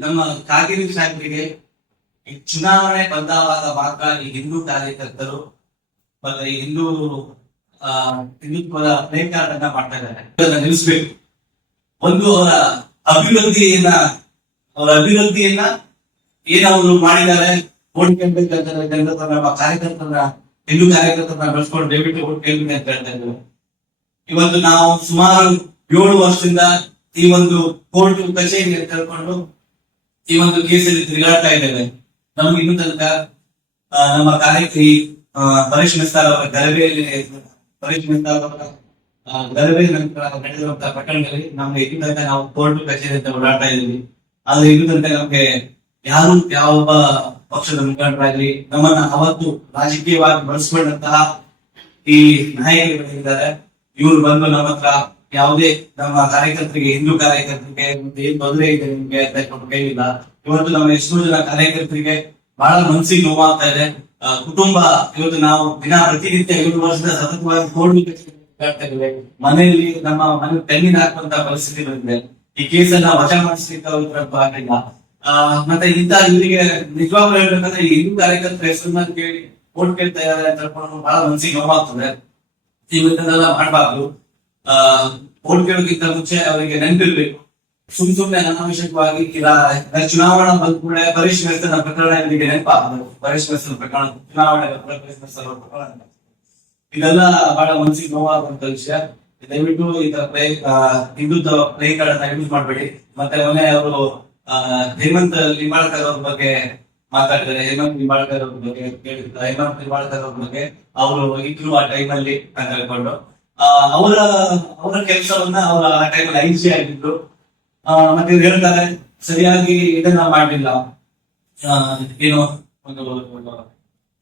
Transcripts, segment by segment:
ನಮ್ಮ ಕಾಗಿರಿ ಈ ಚುನಾವಣೆ ಬಂದಾವಾಗ ಮಾತ್ರ ಈ ಹಿಂದೂ ಕಾರ್ಯಕರ್ತರು ಈ ಹಿಂದೂ ಹಿಂದುತ್ವದ ಪ್ಲೇ ಕಾರ್ಡ್ ಅನ್ನ ಮಾಡ್ತಾ ಇದ್ದಾರೆ. ನಿಲ್ಲಿಸ್ಬೇಕು. ಒಂದು ಅವರ ಅಭಿವೃದ್ಧಿಯನ್ನ ಅವರ ಅಭಿವೃದ್ಧಿಯನ್ನ ಏನವರು ಮಾಡಿದ್ದಾರೆ? ಓಟ್ ಕೇಳ್ಬೇಕಂತ ಕಾರ್ಯಕರ್ತರ ಹಿಂದೂ ಕಾರ್ಯಕರ್ತರನ್ನ ಬೆಳೆಸ್ಕೊಂಡು ದಯವಿಟ್ಟು ಓಟ್ ಕೇಳ್ಬೇಕು ಅಂತ ಹೇಳ್ತಾ ಇದ್ದಾರೆ. ಇವತ್ತು ನಾವು ಸುಮಾರು ಏಳು ವರ್ಷದಿಂದ ಈ ಒಂದು ಕೋರ್ಟ್ ಕಚೇರಿ ಕರ್ಕೊಂಡು ಈ ಒಂದು ಕೇಸಲ್ಲಿ ತಿರುಗಾಡ್ತಾ ಇದ್ದೇವೆ. ನಮ್ಗೆ ಇನ್ನೂ ತನಕ ನಮ್ಮ ಕಾರ್ಯಕ್ರಿ ಪರೇಶ್ ಮಿಸ್ತಾರ್ ಅವರ ಗಲಭೆಯಲ್ಲಿ, ಪರೇಶ್ ಮಿಸ್ತಾರ್ ಅವರ ಗಲಭೆ ನಂತರ ನಡೆದಿರುವಂತಹ ಪ್ರಕರಣದಲ್ಲಿ ನಮ್ಗೆ ಇನ್ನೂ ತನಕ ನಾವು ಕೋರ್ಟ್ ಕಚೇರಿ ಅಂತ ಓಡಾಡ್ತಾ ಇದ್ದೀವಿ. ಆದ್ರೆ ಇನ್ನು ತನಕ ನಮ್ಗೆ ಯಾರು ಯಾವೊಬ್ಬ ಪಕ್ಷದ ಮುಖಂಡರಾಗ್ಲಿ ನಮ್ಮನ್ನ ಅವತ್ತು ರಾಜಕೀಯವಾಗಿ ಬಳಸ್ಕೊಂಡಂತಹ ಈ ನಾಯಕರುಗಳಿದ್ದಾರೆ. ಇವರು ಬಂದು ನಮ್ಮ ಹತ್ರ ಯಾವುದೇ ನಮ್ಮ ಕಾರ್ಯಕರ್ತರಿಗೆ, ಹಿಂದೂ ಕಾರ್ಯಕರ್ತರಿಗೆ ಏನ್ ತೊಂದರೆ ಇದೆ ನಿಮ್ಗೆ ಅಂತ ಕೇಳಿಲ್ಲ. ಇವತ್ತು ನಮ್ಮ ಎಷ್ಟೋ ಜನ ಕಾರ್ಯಕರ್ತರಿಗೆ ಬಹಳ ಮನಸ್ಸಿಗೆ ನೋವಾಗ್ತಾ ಇದೆ. ಕುಟುಂಬ ಇವತ್ತು ನಾವು ದಿನ ಪ್ರತಿನಿತ್ಯ ಏಳು ವರ್ಷದ ಸತತವಾಗಿ ಕೋವಿಡ್ ಮನೆಯಲ್ಲಿ ನಮ್ಮ ಮನೆ ತೆಂಗಿನ ಹಾಕುವಂತ ಪರಿಸ್ಥಿತಿ ಬಂದಿದೆ. ಈ ಕೇಸನ್ನ ವಜಾ ಮಾಡಿಸ್ಲಿಕ್ಕೆ ಅವ್ರ ಆಗಿಲ್ಲ ಮತ್ತೆ ಇಂತ ಇವರಿಗೆ ನಿಜವಾಗ್ಲೂ ಹೇಳ್ಬೇಕಂದ್ರೆ ಹಿಂದೂ ಕಾರ್ಯಕರ್ತರ ಹೆಸರನ್ನ ಕೇಳಿ ಓಟ್ ಕೇಳ್ತಾ ಇದ್ದಾರೆ ಅಂತ ಬಹಳ ಮನಸ್ಸಿಗೆ ನೋವಾಗ್ತದೆ ಇವತ್ತನ್ನೆಲ್ಲ ಮಾಡಬಾರ್ದು. ಓಟ್ ಕೇಳೋಕ್ಕಿಂತ ಮುಂಚೆ ಅವರಿಗೆ ನೆನಪಿರ್ಬೇಕು. ಸುಮ್ ಸುಮ್ನೆ ಅನಾವಶ್ಯಕವಾಗಿ ಚುನಾವಣಾ ಬಂದ ಕೂಡ ಪರೇಶ್ ಮೆಸ್ತನ ಪ್ರಕರಣ ಇವರಿಗೆ ನೆನಪಾಗದು. ಪರೇಶ್ ಪ್ರಕರಣ ಚುನಾವಣೆ ಪ್ರಕರಣ. ಇದೆಲ್ಲ ಬಹಳ ಮನಸ್ಸಿಗೆ ನೋವಾಗುವಂತ ವಿಷಯ. ದಯವಿಟ್ಟು ಈ ತರ ಪ್ಲೇ ಹಿಂದುತ್ವ ಪ್ಲೇ ಕಾರ್ಡ್ ಅನ್ನ ಯೂಸ್ ಮಾಡಬೇಡಿ. ಮತ್ತೆ ಮೊನ್ನೆ ಅವರು ಹೇಮಂತ್ ಲಿಂಬಾಳ್ಕರ್ ಅವ್ರ ಬಗ್ಗೆ ಮಾತಾಡಿದ್ದಾರೆ. ಹೇಮಂತ್ ಲಿಂಬಾಳ್ಕರ್ ಅವ್ರ ಬಗ್ಗೆ ಕೇಳಿದ್ರು? ಹೇಮಂತ್ ಲಿಂಬಾಳ್ಕರ್ ಅವ್ರ ಬಗ್ಗೆ ಅವರು ಇದ್ರು ಆ ಟೈಮಲ್ಲಿ ಅಲ್ಲಿ ಆ, ಅವರ ಅವರ ಕೆಲಸವನ್ನ ಅವರ ಆ ಟೈಮಲ್ಲಿ ಐ ಸಿ ಆಗಿದ್ರು ಆ, ಮತ್ತೆ ಇವ್ರು ಹೇಳ್ತಾರೆ ಸರಿಯಾಗಿ ಇದನ್ನ ಮಾಡಲಿಲ್ಲ. ಏನು ಒಂದು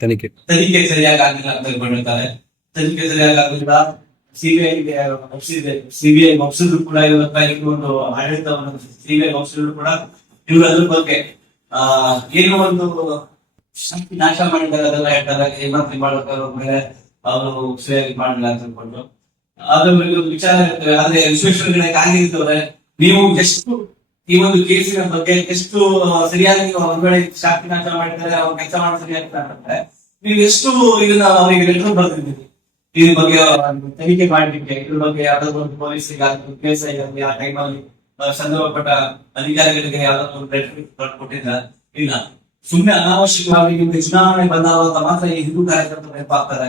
ತನಿಖೆ. ತನಿಖೆ ಸರಿಯಾಗಿ ಆಗಿಲ್ಲ ಅಂತ ಹೇಳ್ತಾರೆ ತನಿಖೆ ಸರಿಯಾಗಿ ಆಗಿಲ್ಲ ಸಿಬಿಐ ಮುಗಿಸಿದೆ ಸಿಬಿಐ ಮಪ್ಸಿದ್ರು ಕೂಡ ಇವತ್ತ ಇದು ಒಂದು ಆಡಳಿತವನ್ನು ಸಿಬಿಐ ಮಪ್ಸಿದ್ರು ಕೂಡ ಇವರು ಅದ್ರ ಬಗ್ಗೆ ಆ ಏನು ಒಂದು ಶಕ್ತಿ ನಾಶ ಮಾಡಿದ್ದಾರೆ ಅದೆಲ್ಲ ಹೇಳ್ತಾರೆ. ಏನಾದ್ರು ಮಾಡ್ಬೇಕಾದ್ರೆ ಅವರು ಸರಿಯಾಗಿ ಮಾಡಿಲ್ಲ ಅಂತ ಹೇಳ್ಕೊಂಡು ಅದ್ರ ವಿಚಾರ ಇರ್ತವೆ ಆದ್ರೆ ವಿಶ್ವೇಶ್ವರ ಆಗಿರ್ತವ್ರೆ ನೀವು ಎಷ್ಟು ಈ ಒಂದು ಕೇಸಿನ ಬಗ್ಗೆ ಎಷ್ಟು ಸರಿಯಾಗಿ ವೇಳೆ ಶಾಸ್ತಿ ನಾಶ ಮಾಡಿದ್ದಾರೆ ಅವ್ರ ಕೆಲಸ ಮಾಡಿ ಅಂತ ಮಾಡ್ತಾರೆ ನೀವು ಎಷ್ಟು ಇದನ್ನ ಅವರಿಗೆ ಲೆಟರ್ ಬರ್ತಿದ್ದೀರಿ ಇದ್ರ ಬಗ್ಗೆ ತನಿಖೆ ಮಾಡ್ಲಿಕ್ಕೆ, ಇದ್ರ ಬಗ್ಗೆ ಯಾವ್ದಾದ್ರು ಒಂದು ಪೊಲೀಸಿಗೆ ಆಗಲಿ ಕೇಸ್ ಆಗಿರಲಿ, ಆ ಟೈಮಲ್ಲಿ ಸಂದರ್ಭಪಟ್ಟ ಅಧಿಕಾರಿಗಳಿಗೆ ಯಾವ್ದಾದ್ರು ಒಂದು ಲೆಟರ್ ಕೊಟ್ಟಿಲ್ಲ ಇಲ್ಲ. ಸುಮ್ನೆ ಅನಾವಶ್ಯಕವಾಗಿ ನಿಮ್ಗೆ ಚುನಾವಣೆ ಬಂದಾಗ ಮಾತ್ರ ಈ ಹಿಂದೂ ಕಾರ್ಯಕರ್ತರು ನೆನಪಾಗ್ತಾರೆ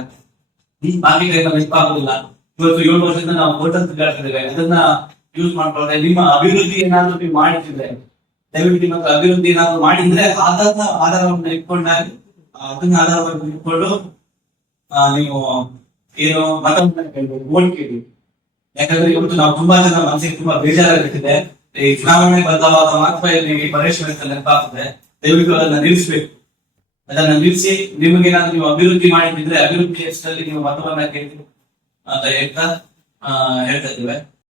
ಈ ಟೈಮಲ್ಲಿ ನೆನಪಾಗುದಿಲ್ಲ ಇವತ್ತು ಏಳು ವರ್ಷದಿಂದ ನಾವು ಅಂತ ಕೇಳ್ತಿದ್ದೇವೆ ಅದನ್ನ ಯೂಸ್ ಮಾಡ್ಕೊಂಡ್ರೆ ನಿಮ್ಮ ಅಭಿವೃದ್ಧಿ ಏನಾದ್ರು ನೀವು ಮಾಡಿದ್ರೆ ದಯವಿಟ್ಟು ನಿಮ್ಮ ಅಭಿವೃದ್ಧಿ ಏನಾದ್ರು ಮಾಡಿದ್ರೆ ಅದನ್ನ ಆಧಾರವನ್ನು ಇಟ್ಕೊಂಡಾಗ ಅದನ್ನ ಆಧಾರವಾಗಿ ಇಟ್ಕೊಂಡು ನೀವು ಏನು ಮತವನ್ನ ಓಟ್ ಕೇಳಿ. ಯಾಕಂದ್ರೆ ಇವತ್ತು ನಾವು ತುಂಬಾ ಜನ ಮನಸ್ಸಿಗೆ ತುಂಬಾ ಬೇಜಾರಾಗುತ್ತಿದೆ ಈ ಚುನಾವಣೆ ಬದಲಾವಾದ ಮಾತ್ರ ಇಲ್ಲಿ ಪರೇಶ್ವರ ನೆನಪಾಗ್ತದೆ ದಯವಿಟ್ಟು ಅದನ್ನ ನಿಲ್ಲಿಸ್ಬೇಕು. ಅದನ್ನ ನಿಲ್ಲಿಸಿ, ನಿಮಗೆ ಏನಾದ್ರು ನೀವು ಅಭಿವೃದ್ಧಿ ಮಾಡಿದ್ರೆ ಅಭಿವೃದ್ಧಿ ಹೆಸರಲ್ಲಿ ನೀವು ಮತವನ್ನ ಕೇಳಿ ಅಂತ ಹೇಳ್ತಾ ಆ, ಹೇಳ್ತಾ ಇದ್ದೇವೆ